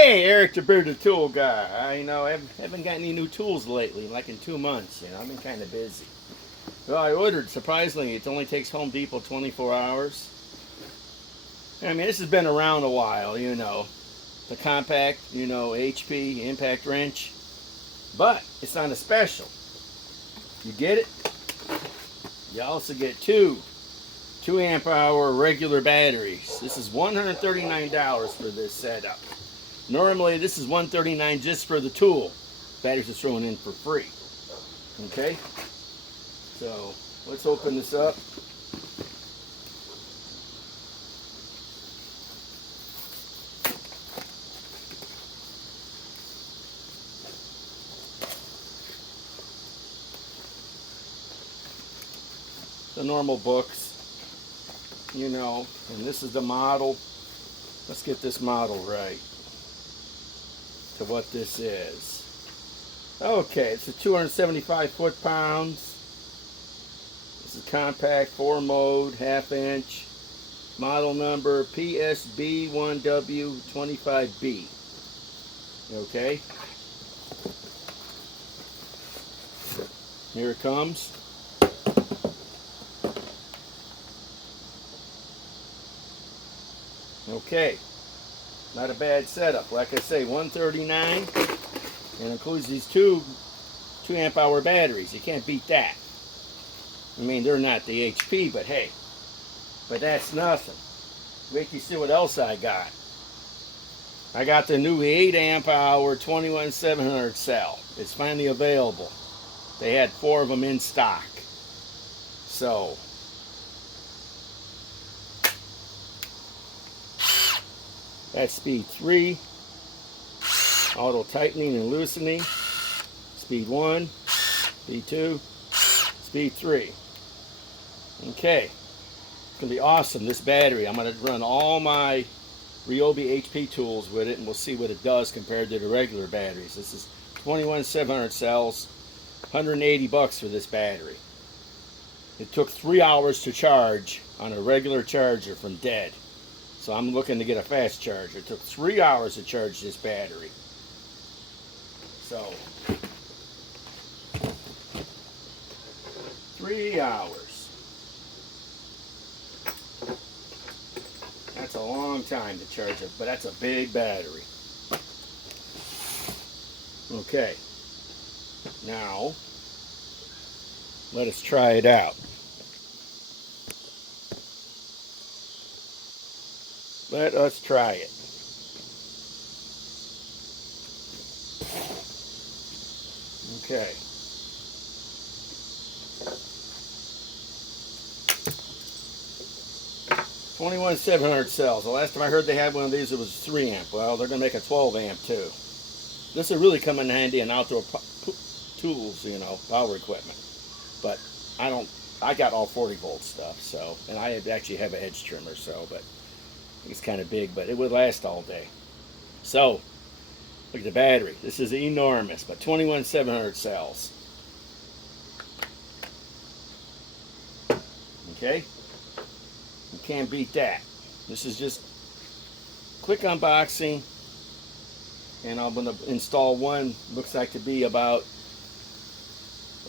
Hey, Eric the Bearded Tool Guy. I haven't got any new tools lately, like in 2 months. I've been kind of busy. Well, I ordered, surprisingly, it only takes Home Depot 24 hours. I mean, this has been around a while. The compact, HP impact wrench. But it's on a special. You get it? You also get two 2 amp hour regular batteries. This is $139 for this setup. Normally this is $139 just for the tool. Batteries are thrown in for free. Okay? So let's open this up. The normal books, and this is the model. Let's get this model right to what this is. Okay, it's a 275 foot-pounds. This is compact, 4-mode, 1/2 inch. Model number PSB1W25B. Okay. Here it comes. Okay, not a bad setup. Like I say, $139, and includes these two 2 amp hour batteries. You can't beat that. I mean, they're not the HP, but hey, but that's nothing. Wait till you see what else I got. I got the new 8 amp hour 21700 cell. It's finally available. They had 4 of them in stock. So that's speed 3, auto tightening and loosening, speed 1, speed 2, speed 3. Okay, it's going to be awesome, this battery. I'm going to run all my RYOBI HP tools with it, and we'll see what it does compared to the regular batteries. This is 21700 cells, $180 for this battery. It took 3 hours to charge on a regular charger from dead. So I'm looking to get a fast charger. It took 3 hours to charge this battery. So 3 hours. That's a long time to charge it, but that's a big battery. Okay. Now, let us try it out. Let us try it. Okay. $21,700 cells. The last time I heard they had one of these, it was 3 amp. Well, they're going to make a 12 amp too. This will really come in handy in outdoor tools, power equipment. But I got all 40 volt stuff, so, and I actually have a hedge trimmer, but it's kind of big, but it would last all day. So, look at the battery. This is enormous, but 21700 cells. Okay? You can't beat that. This is just quick unboxing, and I'm going to install one, looks like to be about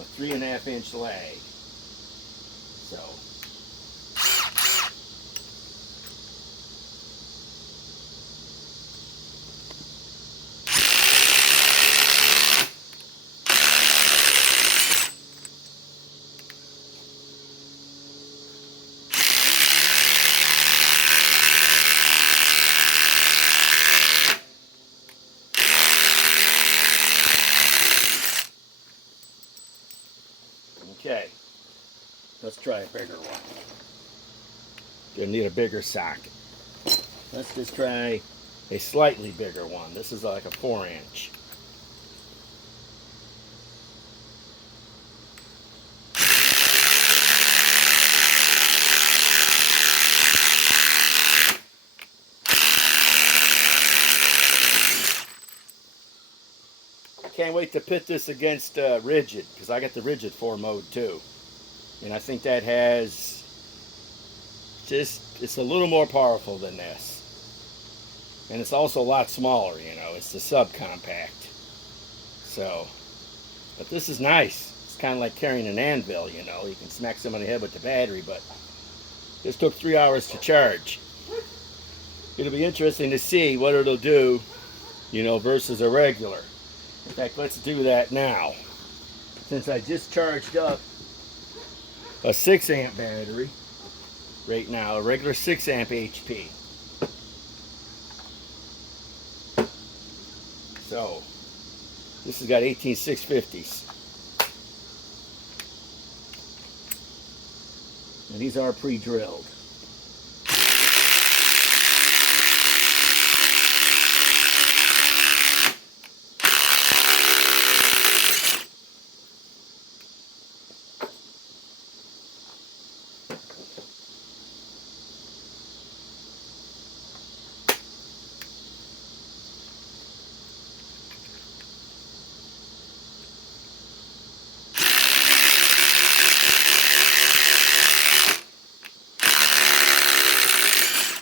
a 3.5 inch lag. So, okay, let's try a bigger one. Gonna need a bigger socket. Let's just try a slightly bigger one. This is like a 4 inch. Can't wait to pit this against Rigid, because I got the Rigid 4-mode too. And I think that has it's a little more powerful than this. And it's also a lot smaller, you know. It's the subcompact. So, but this is nice. It's kind of like carrying an anvil, you know. You can smack someone in the head with the battery, but this took 3 hours to charge. It'll be interesting to see what it'll do, you know, versus a regular. In fact, let's do that now. Since I just charged up a 6 amp battery right now, a regular 6 amp HP. So, this has got 18650s. And these are pre-drilled.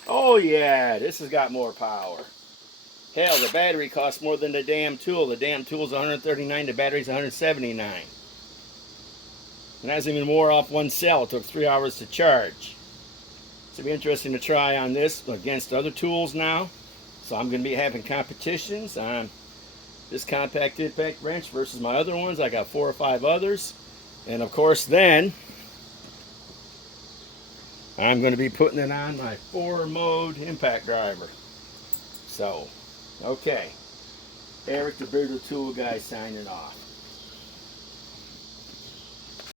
Oh yeah, this has got more power. Hell, the battery costs more than the damn tool. The damn tool's $139, the battery's $179. And that's even more off one cell. It took 3 hours to charge. So it'll be interesting to try on this against other tools now. So I'm going to be having competitions on this compact impact wrench versus my other ones. I got 4 or 5 others. And of course then, I'm going to be putting it on my 4-mode impact driver. So, okay. Eric the Bigger Tool Guy signing off.